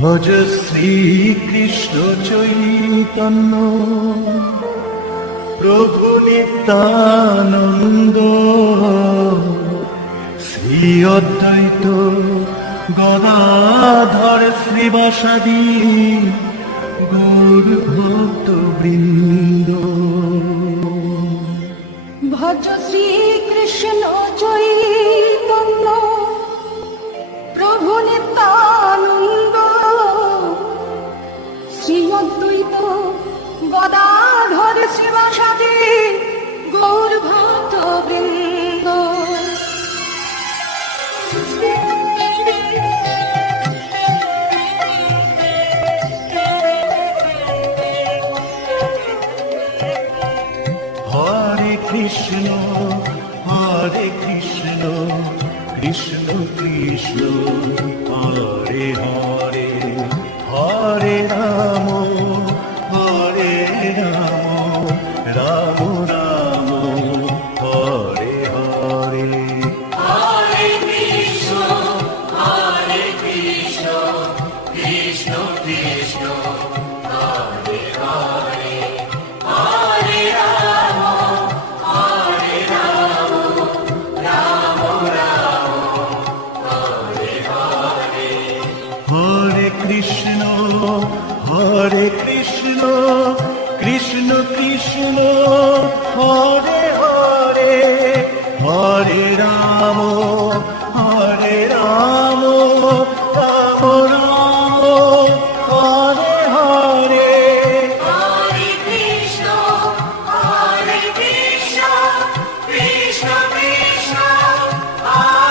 ভজ শ্রীকৃষ্ণ চৈতন্য প্রভু নিত্যানন্দ, শ্রী অদ্বৈত গদাধর শ্রীবাসাদি গৌর ভক্ত বৃন্দ। ভজ শ্রীকৃষ্ণ চৈতন্য প্রভু নিত্যানন্দ, শ্রী অদ্বৈত গদাধর শিবাসাদি গৌর ভক্ত বৃন্দ। হরে কৃষ্ণ কৃষ্ণ কৃষ্ণ হরে হরে, হরে Ram Ram Ram Hare Hare. Hare Krishna, Krishna Krishna, Hare Hare, Hare Rama, Rama Rama, Hare Hare. হরে কৃষ্ণ কৃষ্ণ কৃষ্ণ হরে হরে, হরে Ram Ram Ram Hare Hare. Hare Krishna, Krishna Krishna, Hare Hare,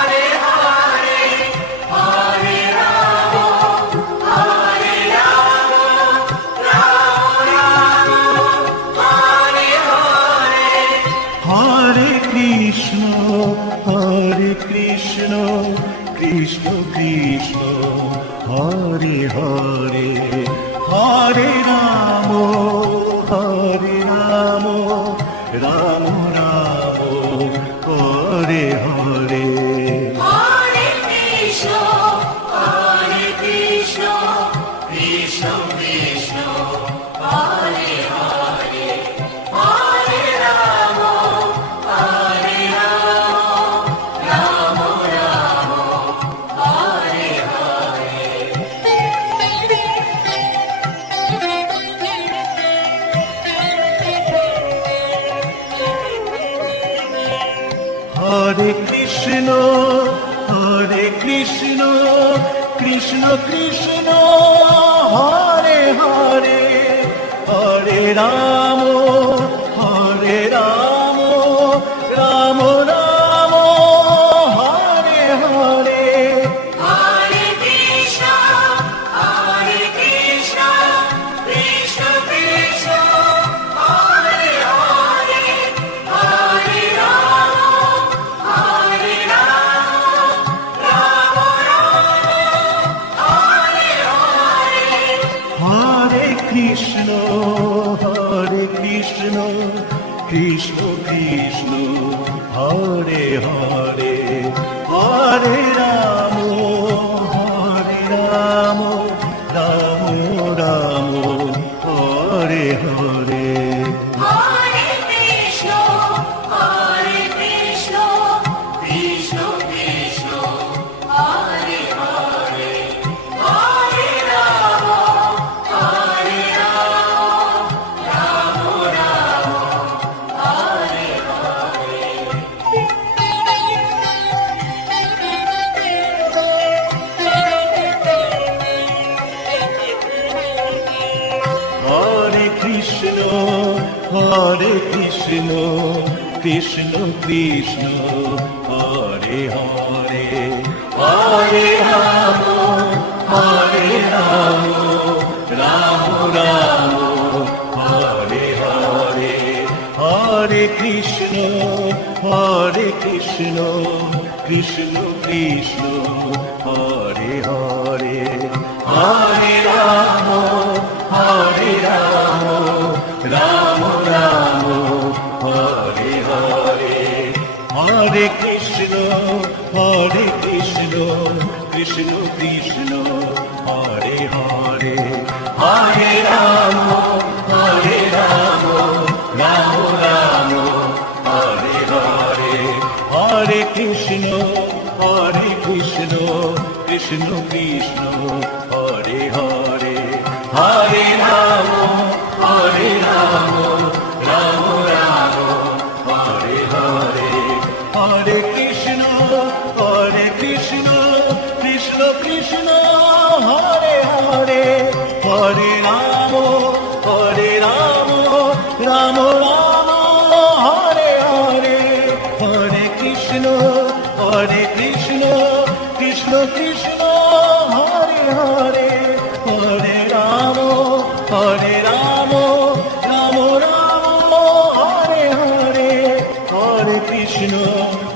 Hare Rama, Rama Rama, Hare Hare. হরে কৃষ্ণ কৃষ্ণ কৃষ্ণ হরে হরে, হরে Ram Ram Ram Hare Hare. Hare Krishna, Krishna Krishna, Hare Hare, Hare Rama, Rama Rama, Hare Hare. হরে কৃষ্ণ কৃষ্ণ কৃষ্ণ হরে হরে, হরে Ram Ram Ram Hare Hare. Hare Krishna, Krishna Krishna, Hare Hare, Hare Rama, Rama Rama, Hare Hare. হরে কৃষ্ণ কৃষ্ণ কৃষ্ণ হরে হরে, হরে Ram Ram Ram Hare Hare. Hare Krishna, Krishna Krishna, Hare Hare, Hare Rama, Rama Rama, Hare Hare. হরে কৃষ্ণ কৃষ্ণ কৃষ্ণ হরে হরে, হরে রাম রাম হরে হরে। হরে কৃষ্ণ কৃষ্ণ কৃষ্ণ হরে হরে, হরে রাম রাম হরে হরে। হরে কৃষ্ণ কৃষ্ণ কৃষ্ণ হরে হরে হরে রাম হরে রাম রাম রাম হরে হরে হরে কৃষ্ণ কৃষ্ণ কৃষ্ণ হরে হরে হরে রাম রাম রাম হরে হরে হরে কৃষ্ণ কৃষ্ণ কৃষ্ণ হরে হরে হরে রাম রাম রাম হরে হরে হরে কৃষ্ণ কৃষ্ণ কৃষ্ণ হরে হরে হরে রাম রাম রাম হরে হরে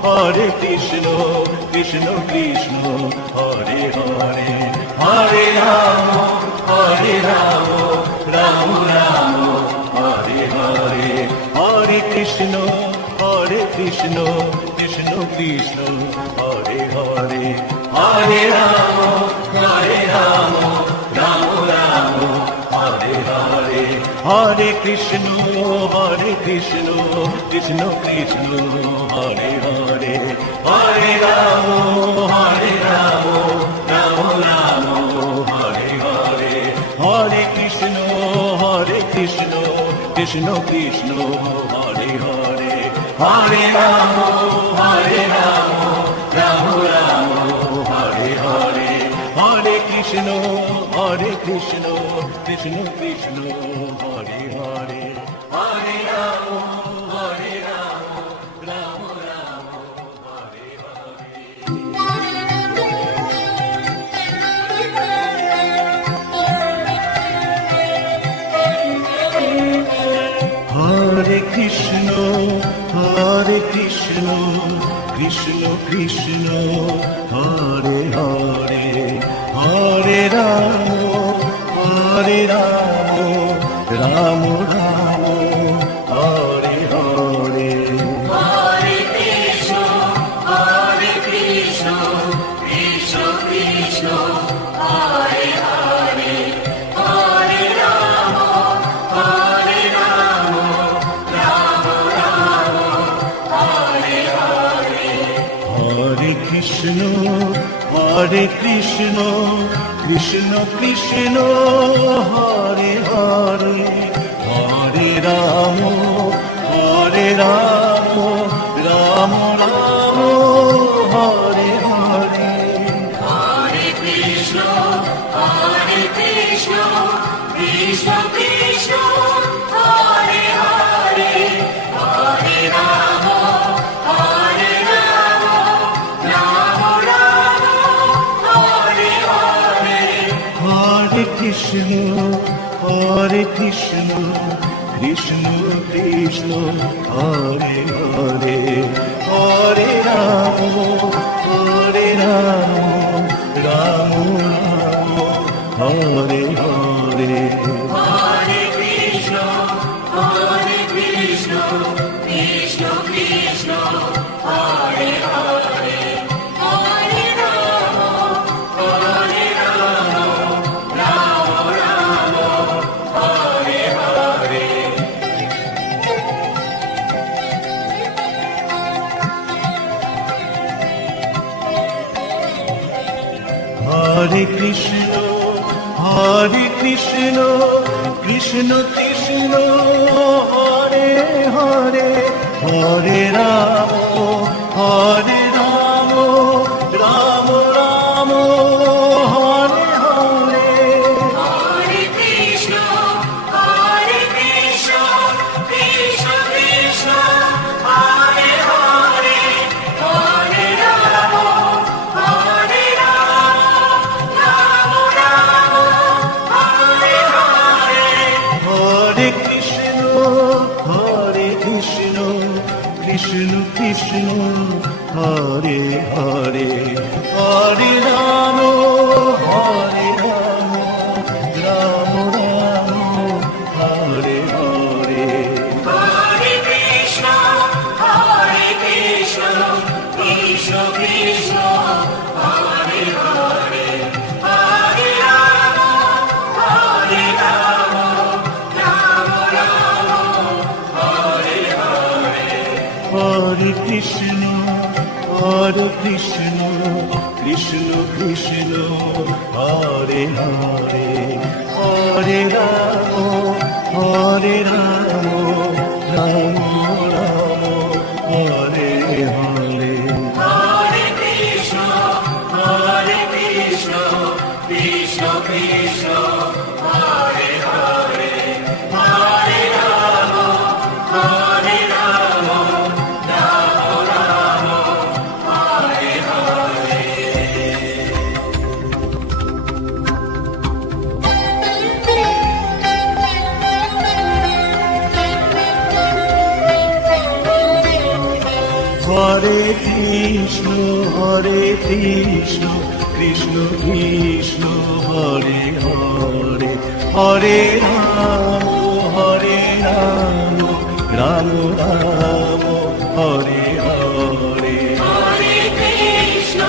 হরে কৃষ্ণ কৃষ্ণ কৃষ্ণ হরে হরে হরে রাম রাম রাম হরে হরে হরে কৃষ্ণ কৃষ্ণ কৃষ্ণ হরে হরে হরে রাম রাম রাম হরে হরে হরে কৃষ্ণ কৃষ্ণ কৃষ্ণ হরে হরে হরে রাম রাম রাম হরে হরে হরে কৃষ্ণ কৃষ্ণ কৃষ্ণ হরে হরে হরে রাম রাম রাম হরে হরে হরে কৃষ্ণ কৃষ্ণ কৃষ্ণ হরে হরে হরে রাম রাম রাম হরে হরে কৃষ্ণ কৃষ্ণ কৃষ্ণ হরে হরে হরে রাম রাম রাম হরে হরে হরে কৃষ্ণ কৃষ্ণ কৃষ্ণ হরে হরে হরে রাম রাম রাম হরে হরে হরে কৃষ্ণ কৃষ্ণ কৃষ্ণ হরে হরে হরে রাম রাম রাম হরে হরে হরে কৃষ্ণ কৃষ্ণ কৃষ্ণ হরে হরে হরে রাম রাম রাম হরে হরে হরে কৃষ্ণ কৃষ্ণ কৃষ্ণ হরে হরে হরে রাম রাম রাম হরে হরে হরে কৃষ্ণ কৃষ্ণ কৃষ্ণ হরে হরে হরে রাম রাম রাম হরে হরে হরে কৃষ্ণ কৃষ্ণ কৃষ্ণ হরে হরে হরে রাম রাম রাম হরে হরে হরে কৃষ্ণ কৃষ্ণ কৃষ্ণ হরে হরে হরে রাম রাম রাম হরে হরে হরে কৃষ্ণ কৃষ্ণ হরে হরে হরে রাম রাম রাম হরে হরে হরে কৃষ্ণ কৃষ্ণ কৃষ্ণ হরে হরে হরে রাম হরে কৃষ্ণ কৃষ্ণ কৃষ্ণ হরে হরে হরে রাম হরে Ram Ram Ram Hare Hare Hare Krishna, Krishna Krishna, Hare Hare, Hare Rama, Hare Rama, Rama Rama, Hare Hare. হরে Krishna Krishna Krishna Hare Hare Hare Ram Ram Ram Hare Hare Hare Krishna,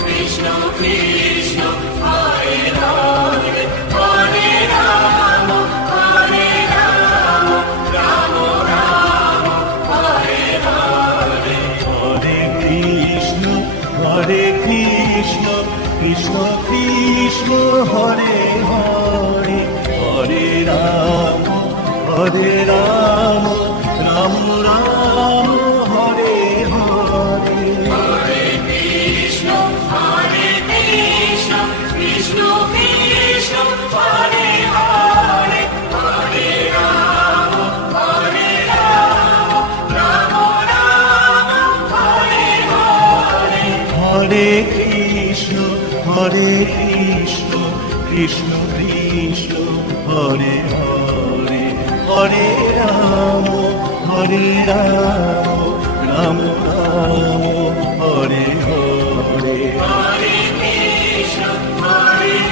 Krishna Krishna, Hare Hare, Hare Rama, Rama Rama, Hare Hare. হরে Krishna Krishna Krishna Hare Hare Hare Ram Ram Ram Hare Hare Hare Krishna, Krishna Krishna, Hare Hare, Hare Rama, Rama Rama, Hare Hare. হরে Krishna Krishna Krishna Hare Hare Hare Ram Ram Ram Hare Hare Hare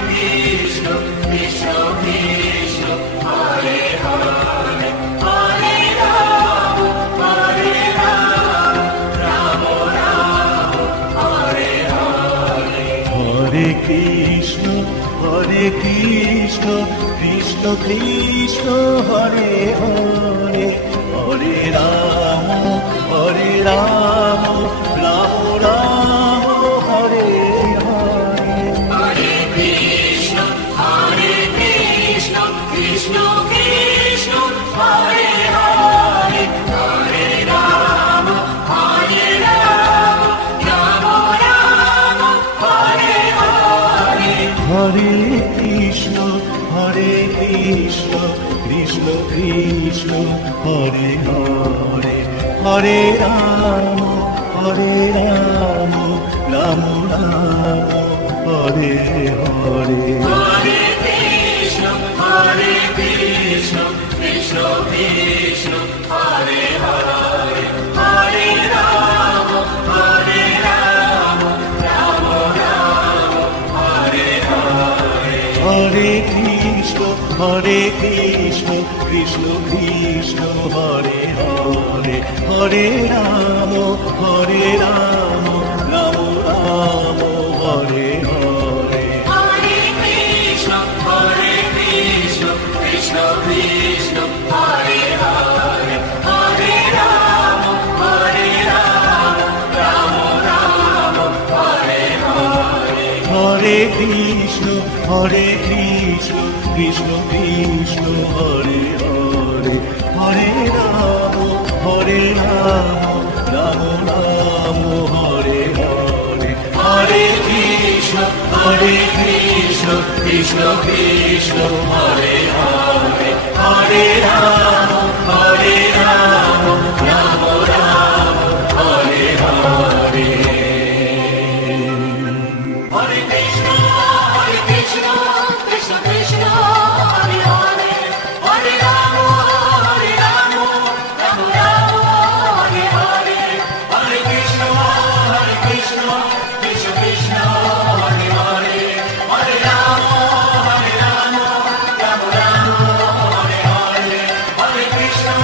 Krishna, Krishna Krishna, Hare Hare, Hare Rama, Rama Rama, Hare Hare. হরে Krishna Krishna Krishna Hare Hare Hare Ram Ram Ram Hare Hare Hare Krishna, Krishna Krishna, Hare Hare, Hare Rama, Rama Rama, Hare Hare. হরে Krishna Krishna Krishna Hare Hare Hare Ram Ram Ram Hare Hare Hare Krishna, Krishna Krishna, Hare Hare, Hare Rama, Rama Rama, Hare Hare. হরে Krishna Krishna Krishna Hare Hare Hare Ram Ram Ram Hare Hare Hare Krishna, Krishna Krishna, Hare Hare, Hare Rama, Rama Rama, Hare Hare. হরে Krishna Krishna Krishna Hare Hare Hare Ram Ram Ram Hare Hare Hare Krishna Krishna Krishna Hare Hare Hare Ram Ram Ram Hare Hare Hare Krishna, Krishna Krishna, Hare Hare, Hare Rama, Rama Rama, Hare Hare. Hare Krishna, Krishna Krishna, Hare Hare, Hare Rama, Rama Rama, Hare Hare. Hare Krishna,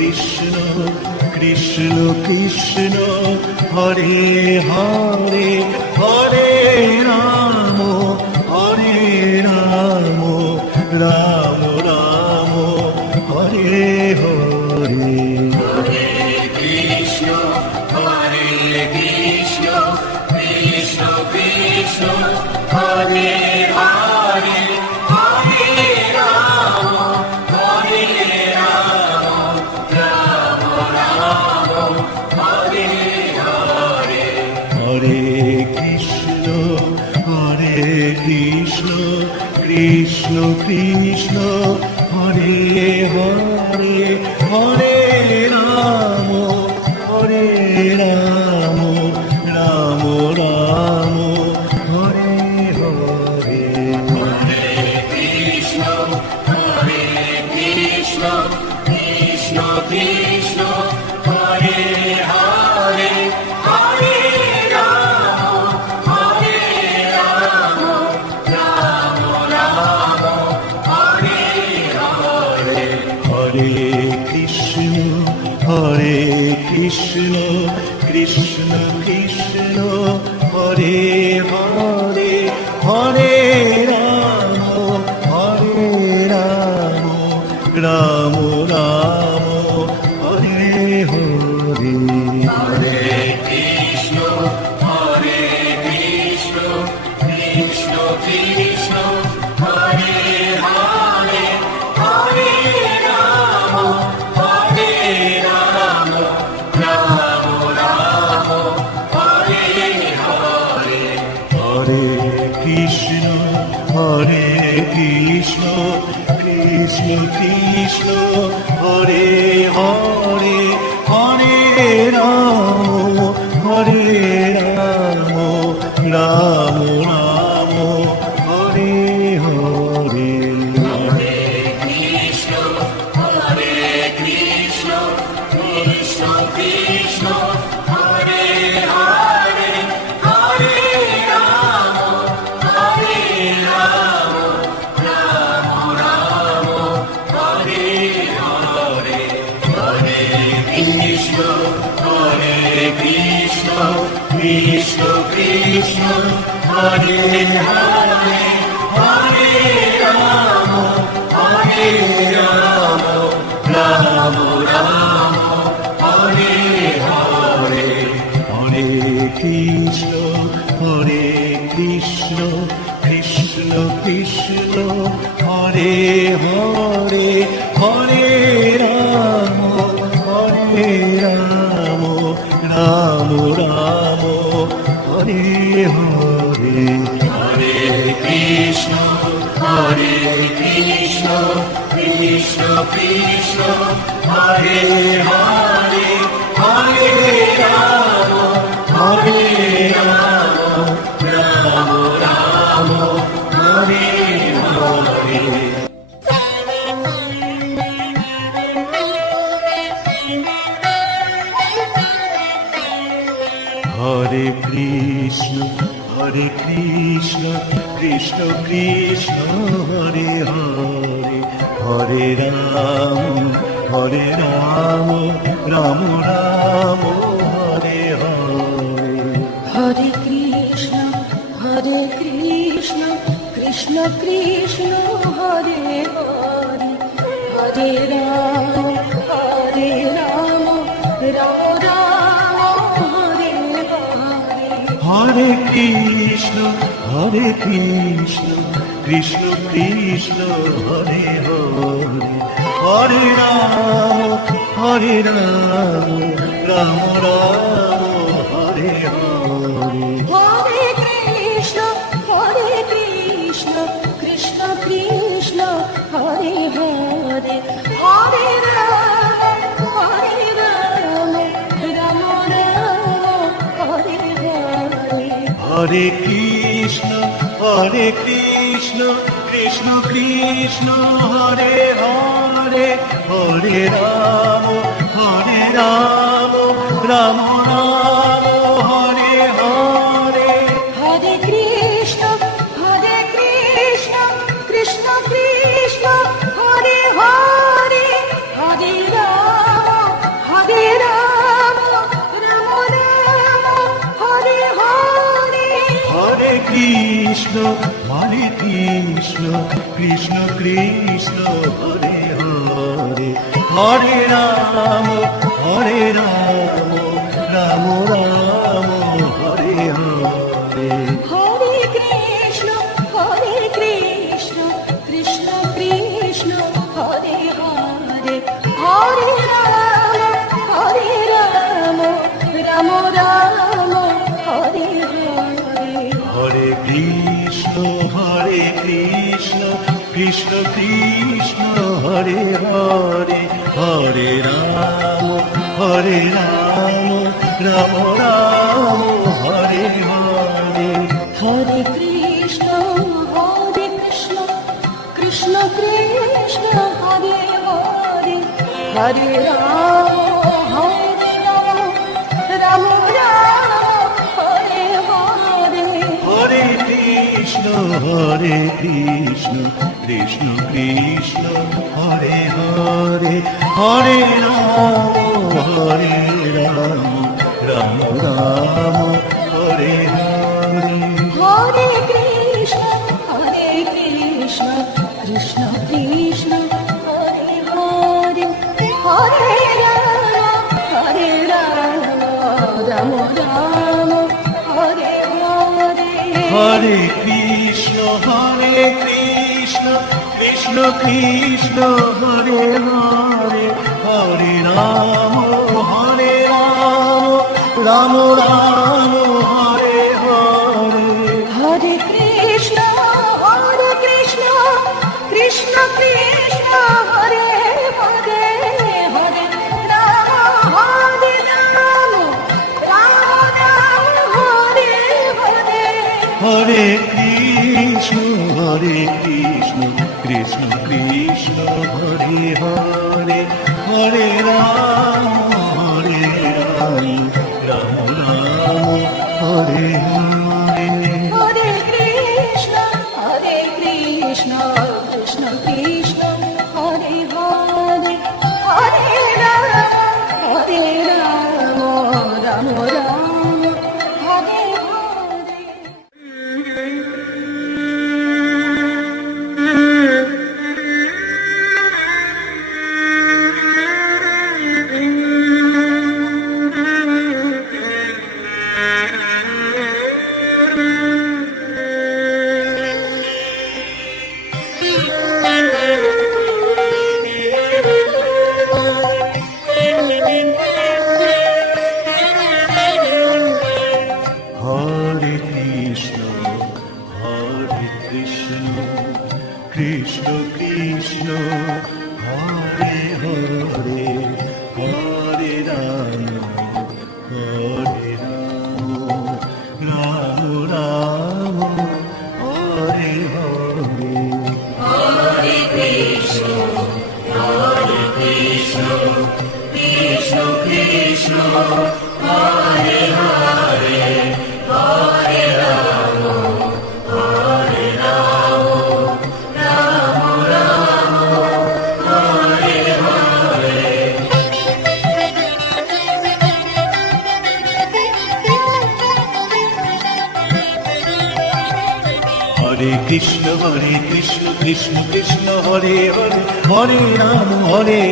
Krishna Krishna Krishna Hare Hare Hare Ram Ram Ram Hare Hare Krishna Krishna Krishna Krishna Hare Hare Hare Ram Ram Ram Hare Hare Hare Krishna Krishna Krishna Krishna Hare Hare Hare Ram Ram Ram Hare Hare Krishna Krishna Krishna Krishna Hare Hare Hare Ram Ram Ram Hare Hare Hare Krishna Krishna Krishna Krishna Hare Hare Hare Ram Ram Ram Hare Hare Hare Krishna Krishna Krishna Krishna Hare Hare Hare Ram Ram Ram Hare Hare Hare Krishna Krishna Krishna Krishna Hare Hare Hare Ram Ram Ram Hare Hare Krishna Krishna Krishna Krishna Hare Hare Hare Ram Ram Hare Hare Hare Krishna Krishna Krishna Krishna Hare Hare Hare Ram Ram Ram Hare Hare Hare Krishna Krishna Krishna Krishna Hare Hare Hare Ram Ram Ram Hare Hare Hare Krishna Krishna Krishna Krishna Hare Hare Hare Ram Ram Ram Hare Hare Hare Krishna Krishna Krishna Hare Hare Hare Ram Ram Ram Hare Hare Hare Krishna Krishna Krishna Hare Hare Hare Ram Ram Ram Hare Hare Hare Krishna Krishna Krishna Hare Hare Hare Ram Ram Ram Hare Hare Hare Krishna Krishna Krishna Hare Hare Hare Ram Ram Ram Hare Hare Hare Krishna Krishna Krishna Hare Hare Hare Ram Ram Ram Hare Hare Hare Krishna Krishna Krishna Hare Hare Hare Ram Krishna Krishna Krishna Krishna Hare Hare Hare Ram Ram Ram Hare Hare Hare Krishna Krishna Krishna Hare Hare Hare Ram Ram Ram Hare Hare Hare Krishna Krishna Krishna Hare Hare Hare Ram Ram Ram Hare Hare Hare Krishna Krishna Krishna Hare Hare Hare Ram Ram Ram Hare Hare Hare Krishna Krishna Krishna Hare Hare Hare Ram Ram Ram Hare Hare Hare Krishna Krishna Krishna Hare Hare Hare Ram Ram Ram Hare Hare Hare Krishna Krishna Krishna Hare Hare Hare Ram Ram Ram Hare Hare Hare Krishna Krishna Krishna Hare Hare Hare Ram Ram Hare Hare Hare Krishna Krishna Krishna Hare Hare Hare Ram Ram Ram Hare Hare Hare Krishna Krishna Krishna Hare Hare Hare Ram Ram Ram Hare Hare Hare Krishna Krishna Krishna Hare Hare Hare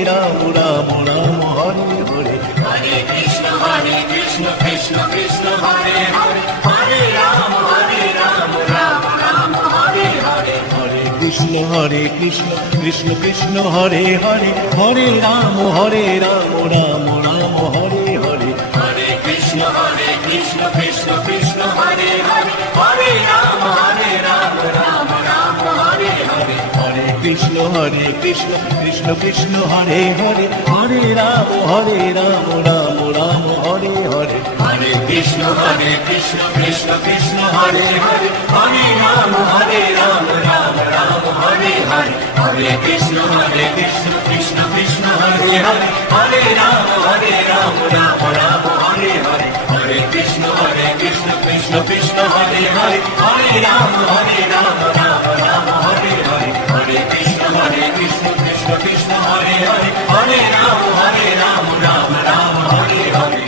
Ram Ram Ram Hare Hare Hare Krishna Krishna Krishna Hare Hare Hare Ram Ram Ram Hare Hare Hare Krishna Krishna Krishna Hare Hare Hare Ram Ram Ram Hare Hare Hare Krishna Krishna Krishna Hare Hare Hare Ram Ram Ram Hare Hare Hare Krishna Krishna Krishna Hare Hare Hare Ram Ram Ram Hare Hare Hare Krishna Krishna Krishna Hare Hare Hare Ram Ram Ram Hare Hare Hare Krishna Krishna Krishna Hare Hare Hare Ram Ram Ram Hare Hare Hare Krishna Krishna Krishna Hare Hare Hare Ram Ram Ram Hare Hare Hare Krishna Krishna Krishna Hare Hare Hare Ram Ram Ram Hare Hare Hare Krishna Krishna Krishna Hare Hare Hare Ram Ram Ram Hare Hare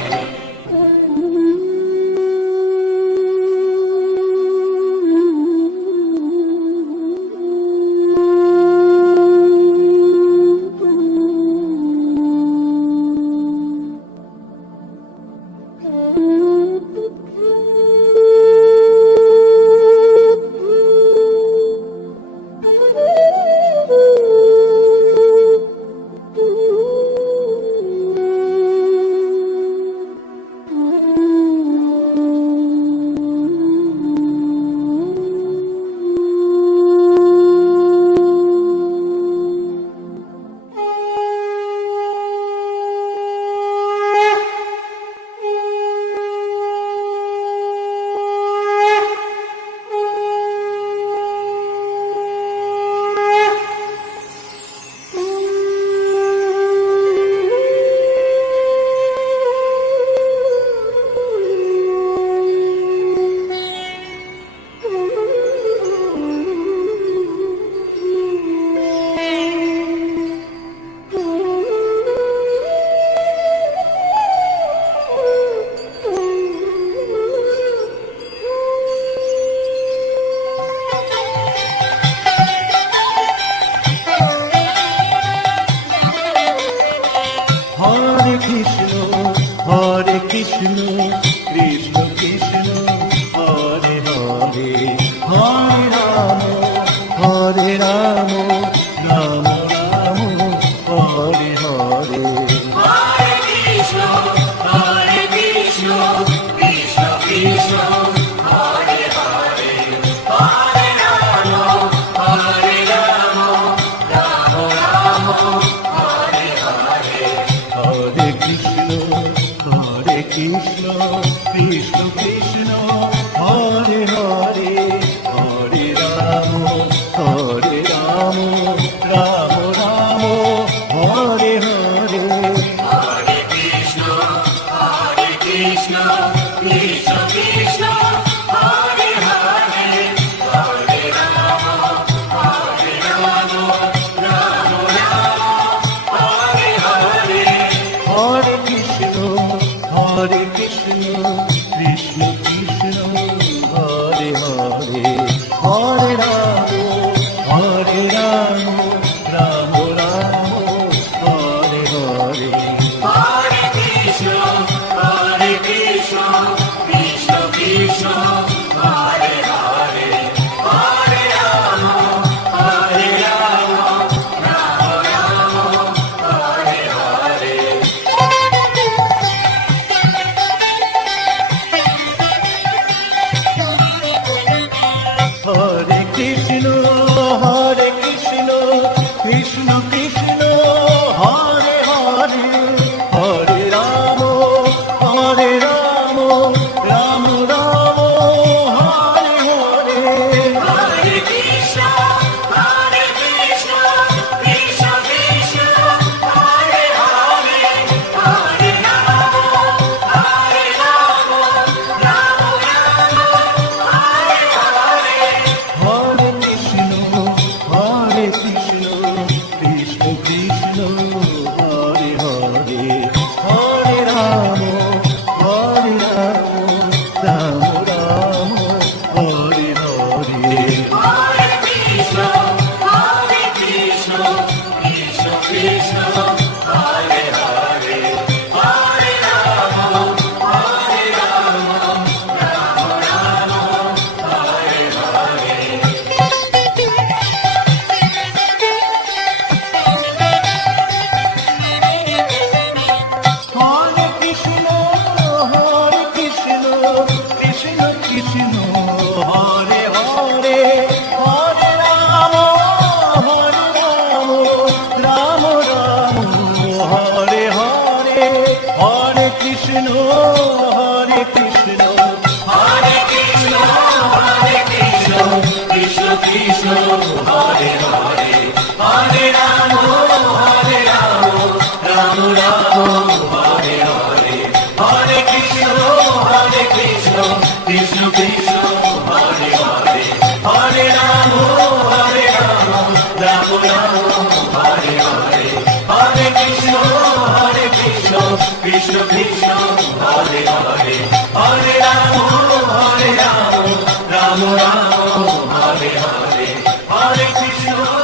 Hare Krishna Krishna Krishna Hare Hare Hare Ram হরে Ram Ram Ram Hare Hare Hare Krishna, Krishna Krishna, Hare Hare, Hare Rama, Hare Rama, Rama Rama, Hare Hare. হরে Krishna Krishna Krishna Hare Hare Hare Ram Ram Ram Hare Hare Hare Krishna, Krishna Krishna, Hare Hare, Hare Rama, Hare Rama, Rama Rama, Hare Hare. হরে Krishna Krishna Krishna Hare Hare Hare Ram Ram Ram Hare Hare Hare Krishna, Krishna Krishna, Hare Hare, Hare Rama, Hare Rama, Rama Rama, Hare Hare. হরে Krishna Krishna Krishna Hare Hare Hare Ram Ram Ram Hare Hare Hare Krishna, Krishna Krishna, Hare Hare, Hare Rama, Hare Rama, Rama Rama, Hare Hare. হরে Krishna Krishna Krishna Hare Hare Hare Ram Ram Ram Hare Hare Hare Krishna, Krishna Krishna, Hare Hare, Hare Rama, Hare Rama, Rama Rama, Hare Hare. হরে Krishna Krishna Krishna Hare Hare Hare Ram Ram Ram Hare Hare Hare Krishna Krishna Hare Krishna, Krishna Krishna, Hare Hare, Hare Rama, Rama Rama, Hare Hare, Hare Krishna, Krishna Krishna, Hare Hare, Hare Rama, Rama Rama, Hare Hare, Hare Krishna, Krishna Krishna, Hare Hare, Hare Rama, Rama Rama, Hare Hare, Hare Krishna.